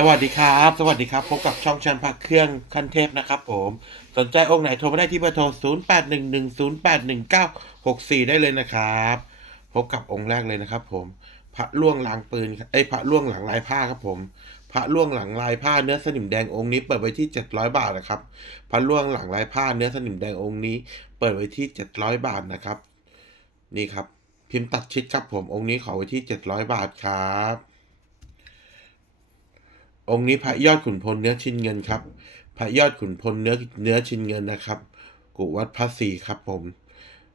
สวัสดีครับ สวัสดีครับ พบกับช่องชันพักเครื่องขั้นเทพนะครับผม สนใจองค์ไหนโทรมาได้ที่เบอร์โทร 0 8 1 1 0 8 1 9 6 4 ได้เลยนะครับ พบกับองค์แรกเลยนะครับผม พระล่วงหลังปืนไอ้พระล่วงหลังลายผ้าครับผม พระล่วงหลังลายผ้าเนื้อสนิมแดงองค์นี้เปิดไว้ที่ 700 บาทนะครับ พระล่วงหลังลายผ้าเนื้อสนิมแดงองค์นี้ เปิดไว้ที่ 700 บาทนะครับ นี่ครับ พิมพ์ตัดชิดครับผม องค์นี้ขอไว้ที่ 700 บาทครับ องค์นี้พระยอดขุนพลเนื้อชินเงินครับ พระยอดขุนพลเนื้อเนื้อชินเงินนะครับกุวัดพระศรีครับผม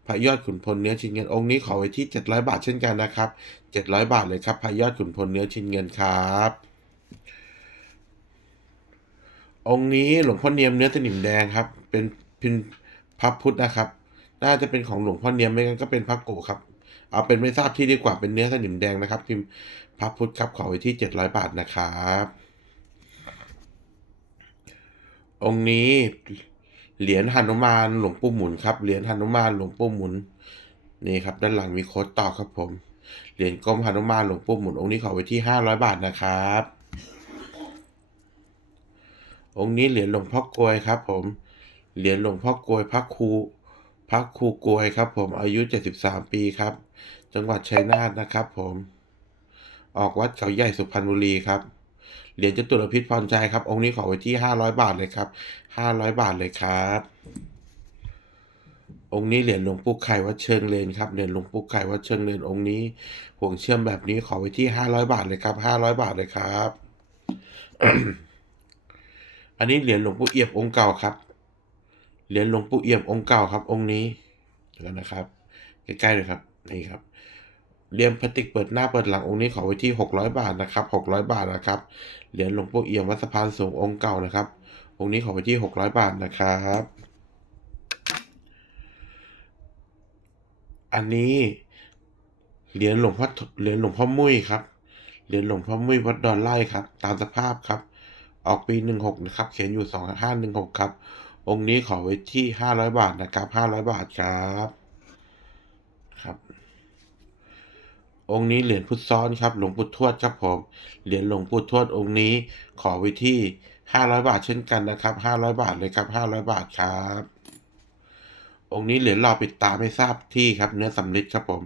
พระยอดขุนพลเนื้อชินเงินองค์นี้ขอไว้ที่ 700 บาทเช่นกันนะครับ 700 บาทเลยครับ พระยอดขุนพลเนื้อชินเงินครับ องค์นี้หลวงพ่อเนียมเนื้อสนิมแดงครับ เป็นพิมพ์พระพุทธนะครับ น่าจะเป็นของหลวงพ่อเนียมไม่งั้นก็เป็นพระโกครับ เอาเป็นไม่ทราบที่ดีกว่าเป็นเนื้อสนิมแดงนะครับ พิมพ์พระพุทธครับขอไว้ที่ 700 บาทนะครับ องค์นี้เหรียญหนุมานหลวงปู่หมุนครับเหรียญหนุมานหลวงปู่หมุนนี่ครับด้านหลังมีโค้ดต่อครับผมเหรียญกรมหนุมานหลวงปู่หมุนองค์นี้ขอไว้ที่ห้าร้อยบาทนะครับ องค์นี้เหรียญหลวงพ่อกลวยครับ ผมเหรียญหลวงพ่อกลวยพระครูพระครูกลวยครับ ผมอายุเจ็ดสิบสามปีครับ จังหวัดชัยนาทนะครับ ผม ออกวัดเขาใหญ่สุพรรณบุรีครับ เหรียญจตุรพิษพรชัยครับ องค์นี้ขอไว้ที่ห้าร้อยบาทเลยครับห้าร้อยบาทเลยครับ องค์นี้เหรียญหลวงปู่ไข่วัดเชิงเลนครับ เหรียญหลวงปู่ไข่วัดเชิงเลนองค์นี้ ห่วงเชื่อมแบบนี้ขอไว้ที่ห้าร้อยบาทเลยครับห้าร้อยบาทเลยครับ อันนี้เหรียญหลวงปู่เอียมองค์เก่าครับ เหรียญหลวงปู่เอียมองค์เก่าครับ องค์นี้เดี๋ยวนะครับ ใกล้ๆเลยครับ นี่ครับ เหรียญพลาสติกเปิดหน้าเปิดหลังองค์นี้ขอไว้ที่หกร้อยบาทนะครับหกร้อยบาทนะครับ เหรียญหลวงปู่เอี่ยมวัดสะพานสูงองค์เก่านะครับ องค์นี้ขอไว้ที่หกร้อยบาทนะครับ อันนี้เหรียญหลวงพ่อเหรียญหลวงพ่อมุ้ยครับ เหรียญหลวงพ่อมุ้ยวัดดอนไร่ครับ ตามสภาพครับ ออกปีหนึ่งหกนะครับ เขียนอยู่สองห้าหนึ่งหกครับ องค์นี้ขอไว้ที่ห้าร้อยบาทนะครับห้าร้อยบาทครับ ครับ องค์นี้เหรียญพุทธซ้อนครับ หลวงปู่ทวดครับผม เหรียญหลวงปู่ทวดองค์นี้ขอไว้ที่ห้าร้อยบาทเช่นกันนะครับห้าร้อยบาทเลยครับห้าร้อยบาทครับ องค์นี้เหรียญหล่อปิดตาไม่ทราบที่ครับ เนื้อสำริดครับผม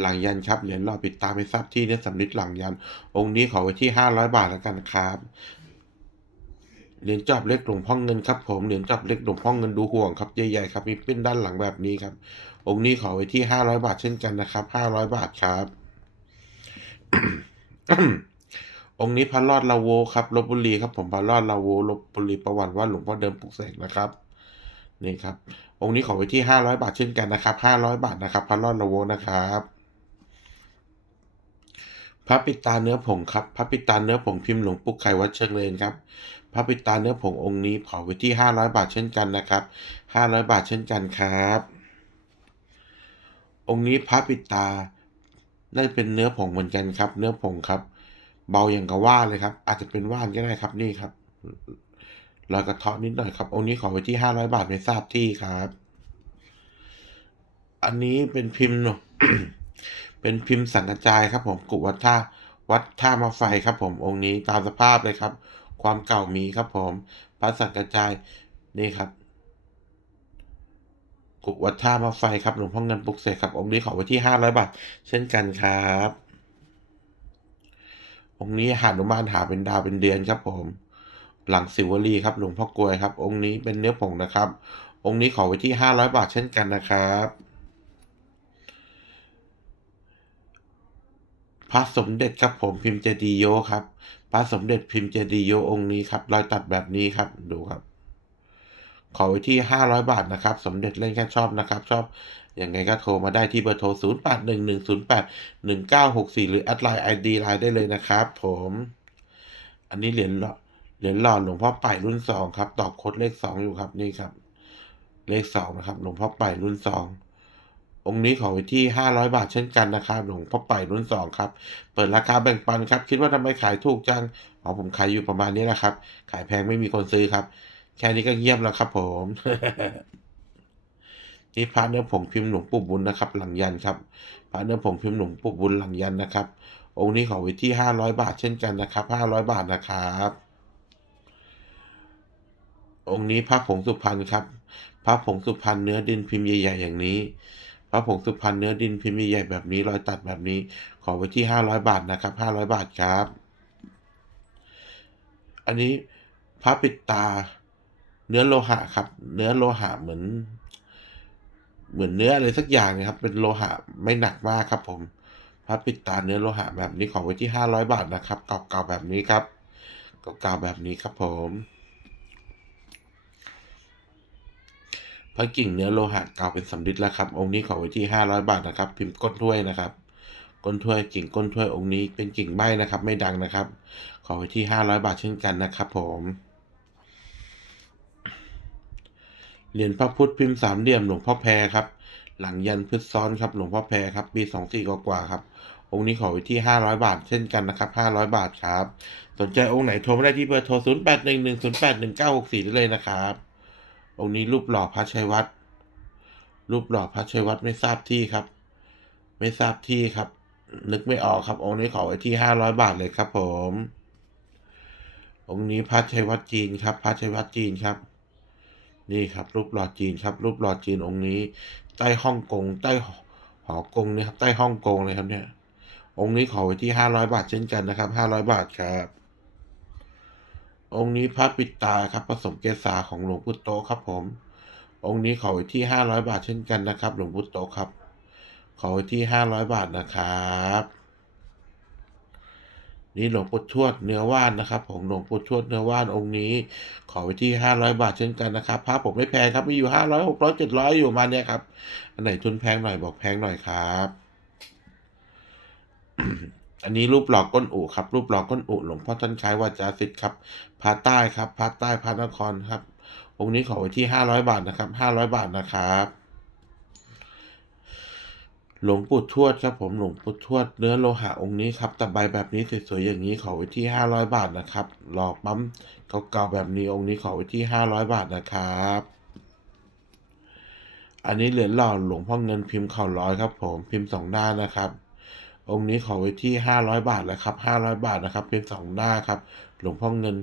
หลังยันครับ เหรียญหล่อปิดตาไม่ทราบที่เนื้อสำริดหลังยัน องค์นี้ขอไว้ที่ห้าร้อยบาทแล้วกันครับเหรียญจอบเล็กหลวงพ่อเงินครับผมเหรียญจอบเล็กหลวงพ่อเงินดูห่วงครับใหญ่ๆครับมีปิ้นด้านหลังแบบนี้ครับ องค์นี้ขอไว้ที่ห้าร้อยบาทเช่นกันนะครับห้าร้อยบาทครับ องค์นี้พระรอดลาโวครับลบบุรีครับผมพระรอดลาโวลบบุรีประวัติว่าหลวงพ่อเดิมปลุกเสกนะครับนี่ครับ องค์นี้ขอไว้ที่ห้าร้อยบาทเช่นกันนะครับห้าร้อยบาทนะครับพระรอดลาโวนะครับพระปิตาเนื้อผงครับพระปิตาเนื้อผงพิมพ์หลวงปู่ไข่วัดเชิงเลนครับพระปิตาเนื้อผงองค์นี้ขอไว้ที่ห้าร้อยบาทเช่นกันนะครับห้าร้อยบาทเช่นกันครับ องค์นี้พระปิตา น่าจะเป็นเนื้อผงเหมือนกันครับ เนื้อผงครับ เบาอย่างกับว่านเลยครับ อาจจะเป็นว่านก็ได้ครับนี่ครับรอยกระเทาะนิดหน่อยครับองค์นี้ขอไว้ที่ห้าร้อยบาทไม่ทราบที่ครับ อันนี้เป็นพิมพ์ เป็นพิมพ์สังกระจายครับผมกุวัดท่าวัดท่ามาไฟครับผมองค์นี้ตามสภาพเลยครับ ความเก่ามีครับผมพระสังกระจายนี่ครับ กุวัดท่ามาไฟครับหลวงพ่อเงินปลุกเสกครับ องค์นี้ขอไว้ที่ห้าร้อยบาท เช่นกันครับ องค์นี้หานุมานหาเป็นดาวเป็นเดือนครับผม หลังสิวลีครับหลวงพ่อกลวยครับ องค์นี้เป็นเนื้อผงนะครับ องค์นี้ขอไว้ที่ห้าร้อยบาทเช่นกันนะครับพระสมเด็จครับผมพิมพ์เจดียโยครับ พระสมเด็จพิมพ์เจดียโยองค์นี้ครับรอยตัดแบบนี้ครับดูครับ ขอไว้ที่ห้าร้อยบาทนะครับ สมเด็จเล่นแค่ชอบนะครับ ชอบยังไงก็โทรมาได้ที่เบอร์โทร 0 8 1 1 0 8 1 9 6 4 หรือแอดไลน์ไอดีไลน์ได้เลยนะครับผม อันนี้เหรียญเหรียญหล่อหลวงพ่อไปายรุ่นสองครับ ตอบโค้ดเลขสองอยู่ครับนี่ครับ เลขสองนะครับ หลวงพ่อไปายรุ่นสององค์นี้ขอไว้ที่ห้าร้อยบาทเช่นกันนะครับ หลวงพ่อไปายรุ่นสองครับ เปิดราคาแบ่งปันครับ คิดว่าทำไมขายถูกจัง อ๋อผมขายอยู่ประมาณนี้แหละครับ ขายแพงไม่มีคนซื้อครับ แค่นี้ก็เงียบแล้วครับผม นี่พระเนื้อผงพิมพ์หลวงปู่บุญนะครับ หลังยันครับพระเนื้อผงพิมพ์หลวงปู่บุญหลังยันนะครับ องค์นี้ขอไว้ที่ห้าร้อยบาทเช่นกันนะครับห้าร้อยบาทนะครับ องค์นี้พระผงสุพรรณครับพระผงสุพรรณเนื้อดินพิมพ์ใหญ่ๆอย่างนี้พระผงสุพรรณเนื้อดินพิมพ์ใหญ่ๆแบบนี้รอยตัดแบบนี้ ขอไว้ที่ห้าร้อยบาทนะครับห้าร้อยบาทครับ อันนี้พระปิดตา เนื้อโลหะครับ เนื้อโลหะเหมือน เหมือนเนื้ออะไรสักอย่างนะครับ เป็นโลหะไม่หนักมากครับผมพระปิดตาเนื้อโลหะแบบนี้ขอไว้ที่ห้าร้อยบาทนะครับ เก่าๆแบบนี้ครับ เก่าๆแบบนี้ครับผมพระกิ่งเนื้อโลหะเก่าเป็นสำริดแล้วครับ องค์นี้ขอไว้ที่ห้าร้อยบาทนะครับ พิมพ์ก้นถ้วยนะครับ ก้นถ้วยกิ่งก้นถ้วยองค์นี้เป็นกิ่งใบนะครับ ไม่ดังนะครับ ขอไว้ที่ห้าร้อยบาทเช่นกันนะครับ ผม เหรียญพระพุทธพิมพ์สามเหลี่ยมหลวงพ่อแพรครับ หลังยันพืชซ้อนครับหลวงพ่อแพรครับปีสองสี่กว่าครับ องค์นี้ขอไว้ที่ห้าร้อยบาทเช่นกันนะครับห้าร้อยบาทครับ สนใจองค์ไหนโทรมาได้ที่เบอร์โทรศูนย์แปดหนึ่งหนึ่งศูนย์แปดหนึ่งเก้าหกสี่ได้เลยนะครับ องค์นี้รูปหล่อพระชัยวัฒน์รูปหล่อพระชัยวัฒน์ไม่ทราบที่ครับ ไม่ทราบที่ครับ นึกไม่ออกครับ องค์นี้ขอไว้ที่ห้าร้อยบาทเลยครับผมองค์นี้พระชัยวัฒน์จีนครับพระชัยวัฒน์จีนครับ นี่ครับรูปหล่อจีนครับ รูปหล่อจีนองค์นี้ ใต้ฮ่องกงใต้หอกงนี่ครับใต้ฮ่องกงเลยครับเนี่ยองค์นี้ขอไว้ที่ห้าร้อยบาทเช่นกันนะครับห้าร้อยบาทครับองค์นี้พระปิดตาครับผสมเกศาของหลวงพุทโตครับผม องค์นี้ขอไว้ที่ห้าร้อยบาทเช่นกันนะครับ หลวงพุทโตครับขอไว้ที่ห้าร้อยบาทนะครับ นี่หลวงปู่ทวดเนื้อว่านนะครับ ผมหลวงปู่ทวดเนื้อว่านองค์นี้ ขอไว้ที่ห้าร้อยบาทเช่นกันนะครับพระผมไม่แพงครับมีอยู่ห้าร้อยหกร้อยเจ็ดร้อยอยู่มาเนี้ยครับ อันไหนทุนแพงหน่อยบอกแพงหน่อยครับ อันนี้รูปหลอกก้นอู่ครับ รูปหลอกก้นอู่หลวงพ่อท่านคล้ายวาจาสิทธิ์ครับพระใต้ครับพระใต้พระนครครับ องค์นี้ขอไว้ที่ห้าร้อยบาทนะครับห้าร้อยบาทนะครับ หลวงปู่ทวดครับผมหลวงปู่ทวดเนื้อโลหะองค์นี้ครับตะไบแบบนี้สวยๆอย่างนี้ขอไว้ที่ห้าร้อยบาทนะครับหลอกปั๊มเก่าๆแบบนี้องค์นี้ขอไว้ที่ห้าร้อยบาทนะครับ อันนี้เหรียญหล่อหลวงพ่อเงินพิมพ์เข่าร้อยครับผมพิมพ์สองหน้านะครับ องค์นี้ขอไว้ที่ห้าร้อยบาทแล้วครับห้าร้อยบาทนะครับ พิมพ์สองหน้าครับ หลวงพ่อเงิน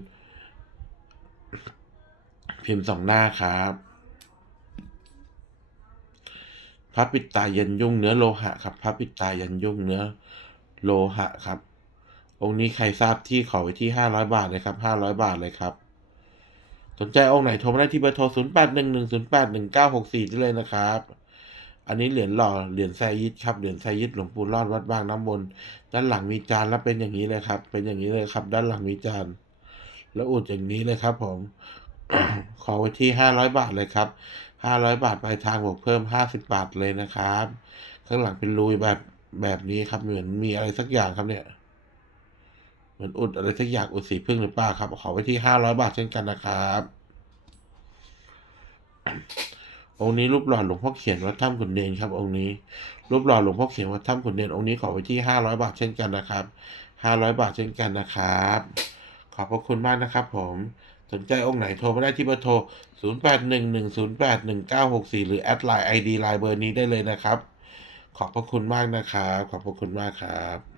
พิมพ์สองหน้าครับ พระปิดตายันยุ่งเนื้อโลหะครับ พระปิดตายันยุ่งเนื้อโลหะครับ องค์นี้ใครทราบที่ขอไว้ที่ห้าร้อยบาทเลยครับห้าร้อยบาทเลยครับ สนใจองค์ไหนโทรมาได้ที่เบอร์โทรศูนย์แปดหนึ่งหนึ่งศูนย์แปดหนึ่งเก้าหกสี่ได้เลยนะครับ อันนี้เหรียญหล่อเหรียญไซยิดครับเหรียญไซยิดหลวงปู่รอดวัดบางน้ำมนต์ด้านหลังมีจานแล้วเป็นอย่างนี้เลยครับ เป็นอย่างนี้เลยครับ ด้านหลังมีจานแล้วอุดอย่างนี้เลยครับ ผม ขอไว้ที่ห้าร้อยบาทเลยครับ ห้าร้อยบาทปลายทางบวกเพิ่มห้าสิบบาทเลยนะครับ ข้างหลังเป็นรูแบบแบบนี้ครับเหมือนมีอะไรสักอย่างครับเนี่ยเหมือนอุดอะไรสักอย่างอุดสีพึ่งหรือเปล่าครับขอไว้ที่ห้าร้อยบาทเช่นกันนะครับองค์นี้รูปหล่อหลวงพ่อเขียนวัดถ้ำขุนเดนครับ องค์นี้รูปหล่อหลวงพ่อเขียนวัดถ้ำขุนเดนองค์นี้ขอไว้ที่ห้าร้อยบาทเช่นกันนะครับห้าร้อยบาทเช่นกันนะครับ ขอบพระคุณมากนะครับ ผม สนใจองค์ไหนโทรมาได้ที่เบอร์โทร 0 8 1 1 0 8 1 9 6 4 หรือแอดไลน์ ID ไลน์เบอร์นี้ได้เลยนะครับ ขอบพระคุณมากนะครับ ขอบพระคุณมากครับ